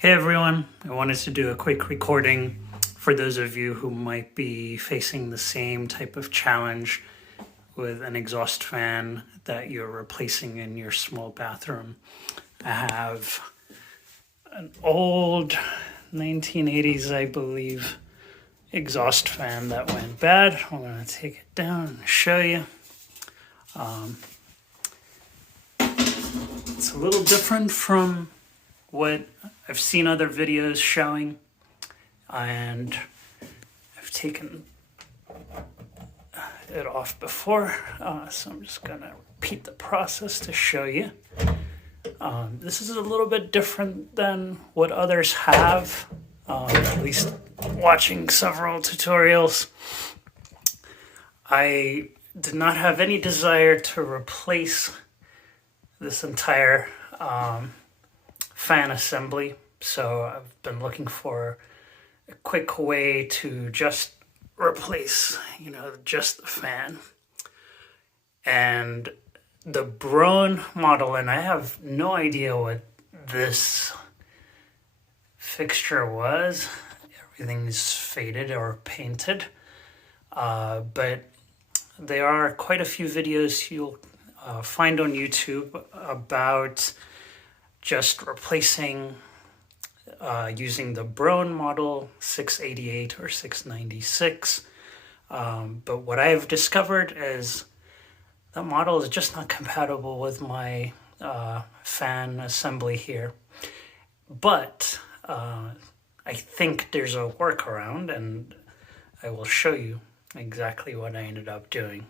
Hey everyone, I wanted to do a quick recording for those of you who might be facing the same type of challenge with an exhaust fan that you're replacing in your small bathroom. I have an old 1980s, I believe, exhaust fan that went bad. I'm going to take it down and show you. It's a little different from what I've seen other videos showing, and I've taken it off before, so I'm just gonna repeat the process to show you. This is a little bit different than what others have, at least watching several tutorials. I did not have any desire to replace this entire fan assembly, so I've been looking for a quick way to just replace, just the fan. And the Broan model, and I have no idea what this fixture was. Everything's faded or painted, but there are quite a few videos you'll find on YouTube about just replacing using the Broan model 688 or 696. But what I've discovered is that model is just not compatible with my fan assembly here. But I think there's a workaround, and I will show you exactly what I ended up doing.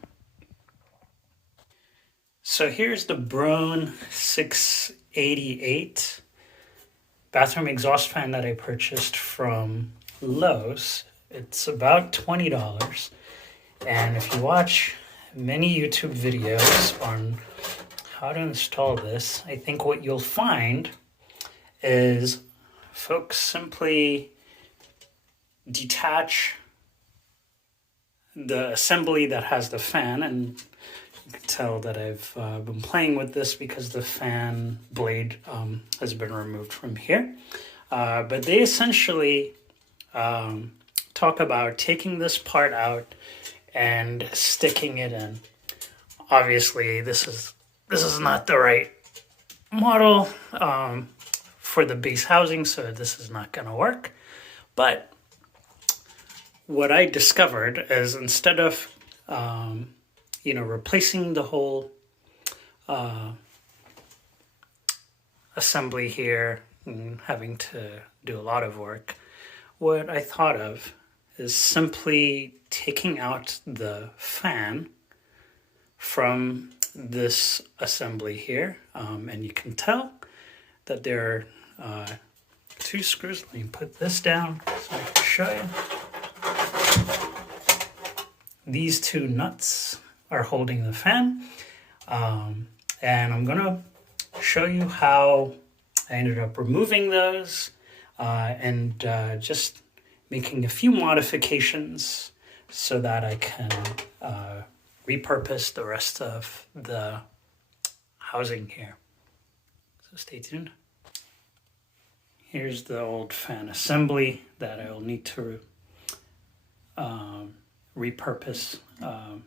So here's the Broan 688 bathroom exhaust fan that I purchased from Lowe's. It's about $20. And if you watch many YouTube videos on how to install this, I think what you'll find is folks simply detach the assembly that has the fan, and you can tell that I've been playing with this because the fan blade has been removed from here. But they essentially talk about taking this part out and sticking it in. Obviously, this is not the right model for the base housing, so this is not going to work. But what I discovered is instead of replacing the whole assembly here and having to do a lot of work, what I thought of is simply taking out the fan from this assembly here. And you can tell that there are two screws. Let me put this down so I can show you. These two nuts are holding the fan, and I'm gonna show you how I ended up removing those and just making a few modifications so that I can repurpose the rest of the housing here. So stay tuned. Here's the old fan assembly that I'll need to repurpose to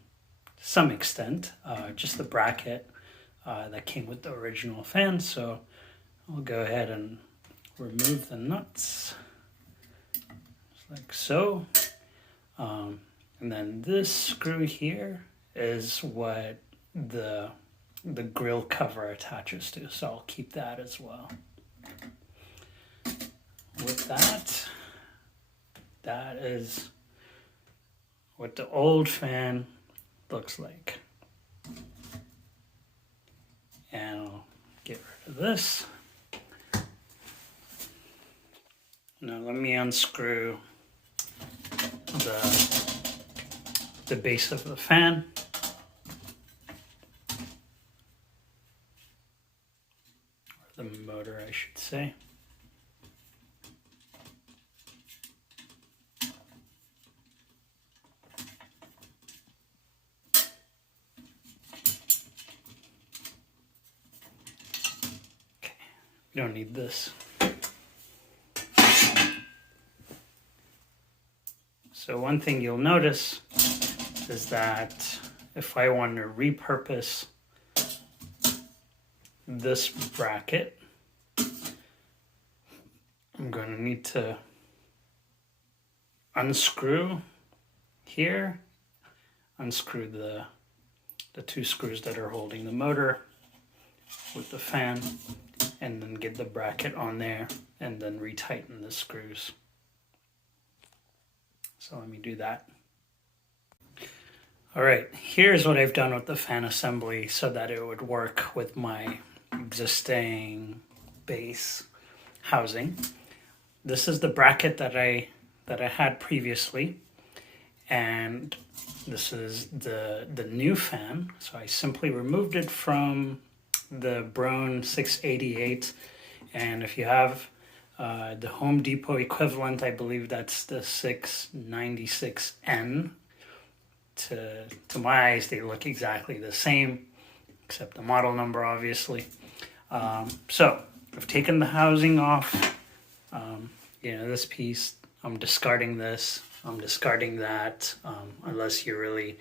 some extent, just the bracket that came with the original fan. So I'll go ahead and remove the nuts just like so. And then this screw here is what the grill cover attaches to, so I'll keep that as well. With that is what the old fan looks like. And I'll get rid of this. Now let me unscrew the base of the fan. Or the motor, I should say. You don't need this. So one thing you'll notice is that if I want to repurpose this bracket, I'm going to need to unscrew here, unscrew the two screws that are holding the motor with the fan, and then get the bracket on there and then retighten the screws. So let me do that. All right, here's what I've done with the fan assembly so that it would work with my existing base housing. This is the bracket that I had previously, and this is the new fan. So I simply removed it from the Broan 688, and if you have the Home Depot equivalent, I believe that's the 696N. To my eyes, they look exactly the same, except the model number, obviously. So I've taken the housing off. This piece, I'm discarding this. I'm discarding that, unless you really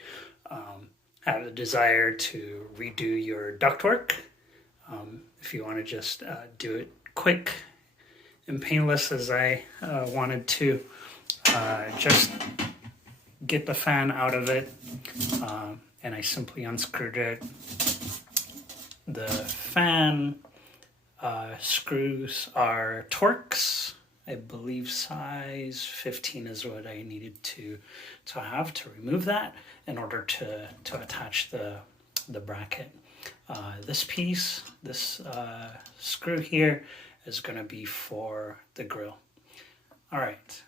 have the desire to redo your ductwork. If you want to just do it quick and painless as I wanted to, just get the fan out of it, and I simply unscrewed it. The fan screws are Torx. I believe size 15 is what I needed to have to remove that in order to attach the bracket. This piece, this screw here, is going to be for the grill. All right,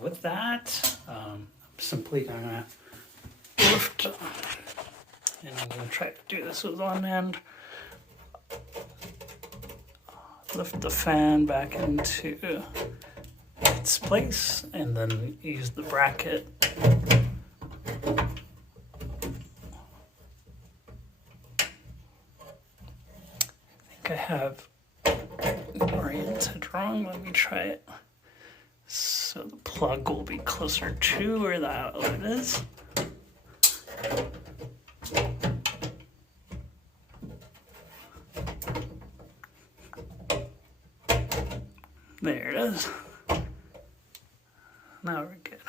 with that, I'm simply going to lift, and I'm going to try to do this with one end. Lift the fan back into its place and then use the bracket. I think I have oriented wrong. Let me try it. So the plug will be closer to where the outlet is. There it is. Now we're good.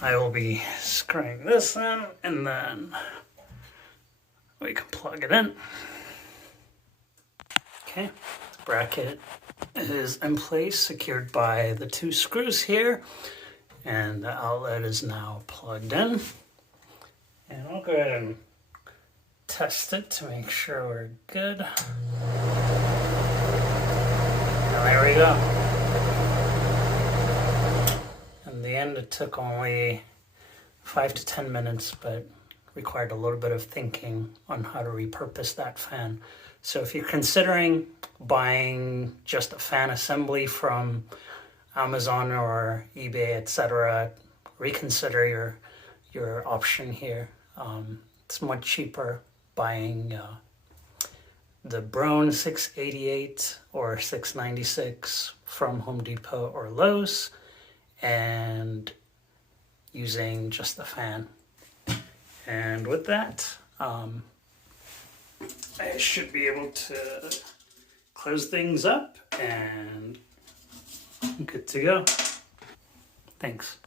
I will be screwing this in, and then we can plug it in. Okay, bracket is in place, secured by the two screws here, and the outlet is now plugged in. And I'll go ahead and test it to make sure we're good. There we go. In the end, it took only 5 to 10 minutes, but required a little bit of thinking on how to repurpose that fan. So if you're considering buying just a fan assembly from Amazon or eBay, etc., reconsider your option here. It's much cheaper buying the Broan 688 or 696 from Home Depot or Lowe's and using just the fan. And with that, I should be able to close things up and good to go. Thanks.